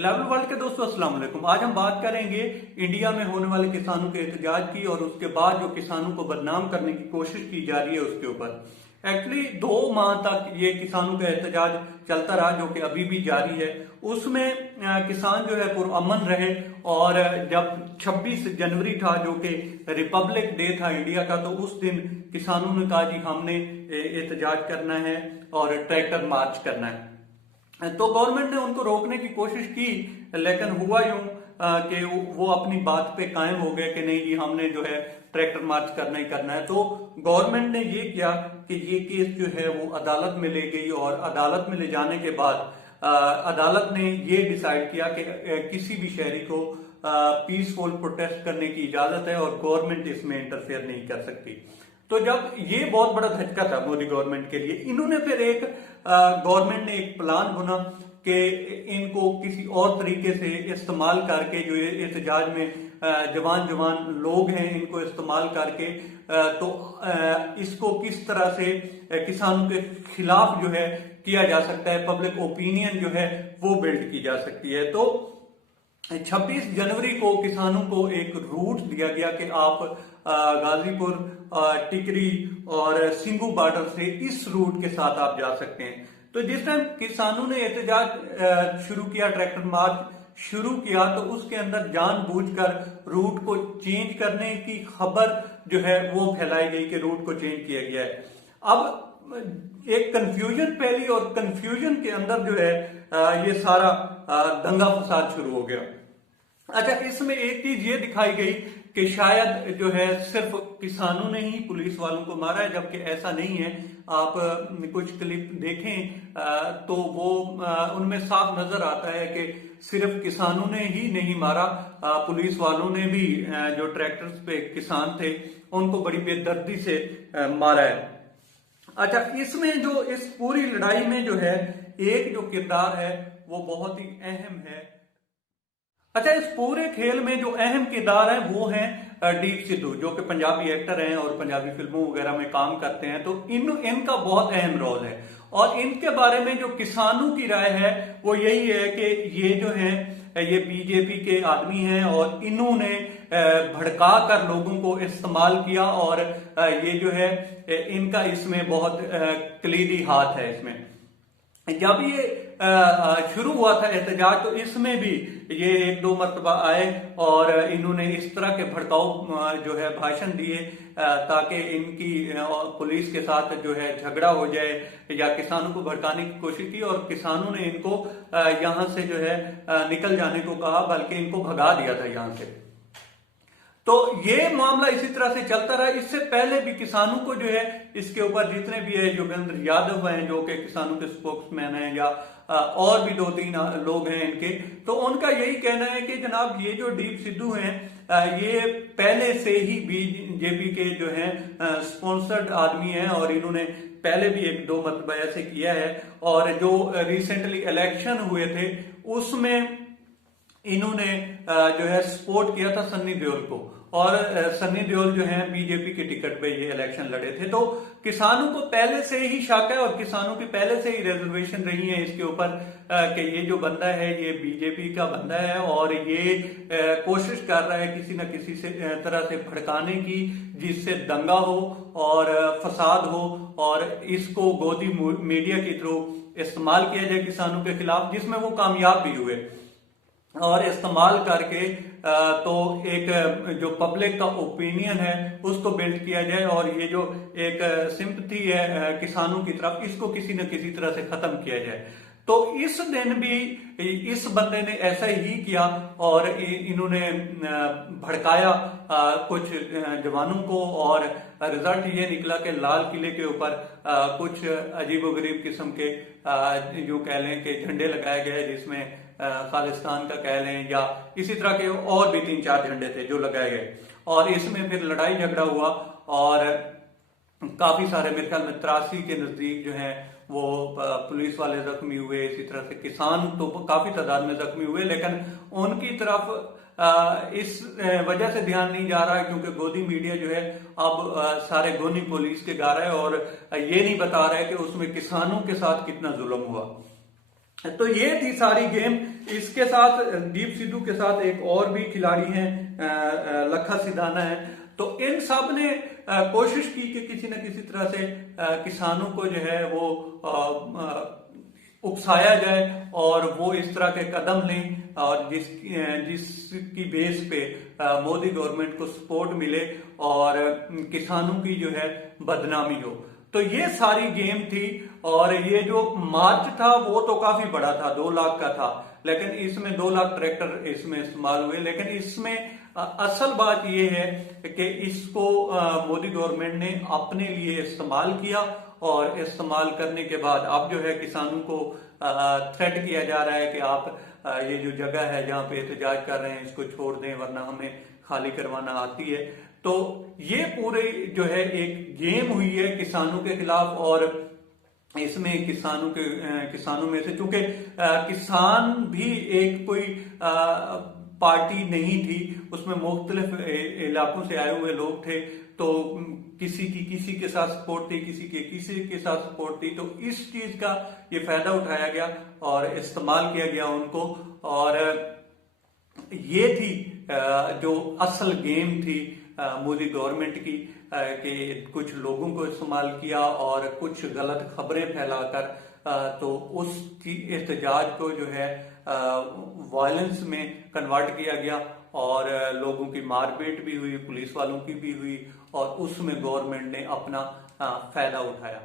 Level world के दोस्तों अस्सलाम वालेकुम। आज हम बात करेंगे इंडिया में होने वाले किसानों के एहतजाज की और उसके बाद जो किसानों को बदनाम करने की कोशिश की जा रही है उसके ऊपर। एक्चुअली 2 माह तक ये किसानों का एहतजाज चलता रहा जो कि अभी भी जारी है। उसमें किसान जो है पुरअमन रहे और जब 26 जनवरी था जो कि रिपब्लिक डे था इंडिया का, तो उस दिन किसानों ने कहा जी हमने एहतजाज करना है और ट्रैक्टर मार्च करना है। तो गवर्नमेंट ने उनको रोकने की कोशिश की, लेकिन हुआ यूं कि वो अपनी बात पे कायम हो गए कि नहीं जी हमने जो है ट्रैक्टर मार्च करना ही करना है। तो गवर्नमेंट ने ये किया कि ये केस जो है वो अदालत में ले गई और अदालत में ले जाने के बाद अदालत ने ये डिसाइड किया कि किसी भी शहरी को पीसफुल प्रोटेस्ट करने की इजाजत है और गवर्नमेंट इसमें इंटरफेयर नहीं कर सकती। तो जब ये बहुत बड़ा धक्का था मोदी गवर्नमेंट के लिए, इन्होंने फिर एक गवर्नमेंट ने एक प्लान बुना कि इनको किसी और तरीके से इस्तेमाल करके जो एहतजाज में जवान जवान लोग हैं इनको इस्तेमाल करके तो इसको किस तरह से किसानों के खिलाफ जो है किया जा सकता है, पब्लिक ओपिनियन जो है वो बिल्ड की जा सकती है। तो 26 जनवरी को किसानों को एक रूट दिया गया कि आप गाजीपुर, टिकरी और सिंगू बॉर्डर से इस रूट के साथ आप जा सकते हैं। तो जिस टाइम किसानों ने एहतजाज शुरू किया, ट्रैक्टर मार्च शुरू किया, तो उसके अंदर जानबूझकर रूट को चेंज करने की खबर जो है वो फैलाई गई कि रूट को चेंज किया गया है। अब एक कंफ्यूजन फैली और कंफ्यूजन के अंदर जो है ये सारा दंगा फसाद शुरू हो गया। अच्छा, इसमें एक चीज ये दिखाई गई कि शायद जो है सिर्फ किसानों ने ही पुलिस वालों को मारा है, जबकि ऐसा नहीं है। आप कुछ क्लिप देखें तो वो उनमें साफ नजर आता है कि सिर्फ किसानों ने ही नहीं मारा, पुलिस वालों ने भी जो ट्रैक्टर्स पे किसान थे उनको बड़ी बेदर्दी से मारा है। अच्छा, इसमें जो इस पूरी लड़ाई में जो है एक जो किरदार है वो बहुत ही अहम है। अच्छा, इस पूरे खेल में जो अहम किरदार है वो है दीप सिद्धू, जो कि पंजाबी एक्टर हैं और पंजाबी फिल्मों वगैरह में काम करते हैं। तो इनका बहुत अहम रोल है और इनके बारे में जो किसानों की राय है वो यही है कि ये जो है ये बीजेपी के आदमी हैं और इन्होंने भड़का कर लोगों को इस्तेमाल किया और ये जो है इनका इसमें बहुत कलीदी हाथ है। इसमें जब ये शुरू हुआ था एहतजाज तो इसमें भी ये 1-2 मरतबा आए और इन्होंने इस तरह के भड़काऊ जो है भाषण दिए ताकि इनकी पुलिस के साथ जो है झगड़ा हो जाए या किसानों को भड़काने की कोशिश की और किसानों ने इनको यहां से जो है निकल जाने को कहा, बल्कि इनको भगा दिया था यहां से। तो ये मामला इसी तरह से चलता रहा। इससे पहले भी किसानों को जो है इसके ऊपर जितने भी है योगेंद्र यादव हैं जो कि किसानों के स्पोक्समैन हैं या और भी 2-3 लोग हैं इनके, तो उनका यही कहना है कि जनाब ये जो दीप सिद्धू हैं ये पहले से ही बीजेपी के जो है स्पॉन्सर्ड आदमी हैं और इन्होंने पहले भी 1-2 मरतबा ऐसे किया है। और जो रिसेंटली इलेक्शन हुए थे उसमें इन्होंने जो है सपोर्ट किया था सन्नी देओल को और सन्नी देओल जो है बीजेपी के टिकट पे ये इलेक्शन लड़े थे। तो किसानों को पहले से ही शक है और किसानों की पहले से ही रिजर्वेशन रही है इसके ऊपर कि ये जो बंदा है ये बीजेपी का बंदा है और ये कोशिश कर रहा है किसी न किसी से तरह से भड़काने की, जिससे दंगा हो और फसाद हो और इसको गोदी मीडिया के थ्रू इस्तेमाल किया जाए किसानों के खिलाफ, जिसमें वो कामयाब भी हुए। और इस्तेमाल करके तो एक जो पब्लिक का ओपिनियन है उसको बिल्ड किया जाए और ये जो एक सिंपथी है किसानों की तरफ इसको किसी न किसी तरह से खत्म किया जाए। तो इस दिन भी इस बंदे ने ऐसा ही किया और इन्होंने भड़काया कुछ जवानों को और रिजल्ट ये निकला कि लाल किले के ऊपर कुछ अजीबोगरीब किस्म के जो कह लें कि झंडे लगाए गए, जिसमें खालिस्तान का कह लें या इसी तरह के और भी 3-4 झंडे थे जो लगाए गए। और इसमें फिर लड़ाई झगड़ा हुआ और काफी सारे मेरे ख्याल में 83 के नजदीक जो है वो पुलिस वाले जख्मी हुए। इसी तरह से किसान तो काफी तादाद में जख्मी हुए, लेकिन उनकी तरफ इस वजह से ध्यान नहीं जा रहा है क्योंकि गोदी मीडिया जो है अब सारे गोनी पुलिस के गा रहा है और ये नहीं बता रहा है कि उसमें किसानों के साथ कितना जुल्म हुआ। तो ये थी सारी गेम। इसके साथ दीप सिद्धू के साथ एक और भी खिलाड़ी हैं, लखा सिधाना है। तो इन सब ने कोशिश की कि किसी न किसी तरह से किसानों को जो है वो उकसाया जाए और वो इस तरह के कदम लें और जिसकी बेस पे मोदी गवर्नमेंट को सपोर्ट मिले और किसानों की जो है बदनामी हो। तो ये सारी गेम थी। और ये जो मार्च था वो तो काफी बड़ा था, 2 लाख का था, लेकिन इसमें 2 लाख ट्रैक्टर इसमें इस्तेमाल हुए। लेकिन इसमें असल बात यह है कि इसको मोदी गवर्नमेंट ने अपने लिए इस्तेमाल किया और इस्तेमाल करने के बाद अब जो है किसानों को थ्रेट किया जा रहा है कि आप ये जो जगह है जहां पे एहतजाज कर रहे हैं इसको छोड़ दें वरना हमें खाली करवाना आती है। तो ये पूरे जो है एक गेम हुई है किसानों के खिलाफ। और इसमें किसानों में से चूंकि किसान भी एक कोई पार्टी नहीं थी, उसमें मुख्तलिफ इलाकों से आए हुए लोग थे। तो किसी के साथ सपोर्ट थी, किसी के साथ सपोर्ट थी। तो इस चीज का ये फायदा उठाया गया और इस्तेमाल किया गया उनको। और ये थी जो असल गेम थी मोदी गवर्नमेंट की, कि कुछ लोगों को इस्तेमाल किया और कुछ गलत खबरें फैलाकर तो उस एहतजाज को जो है वायलेंस में कन्वर्ट किया गया और लोगों की मारपीट भी हुई, पुलिस वालों की भी हुई और उसमें गवर्नमेंट ने अपना फायदा उठाया।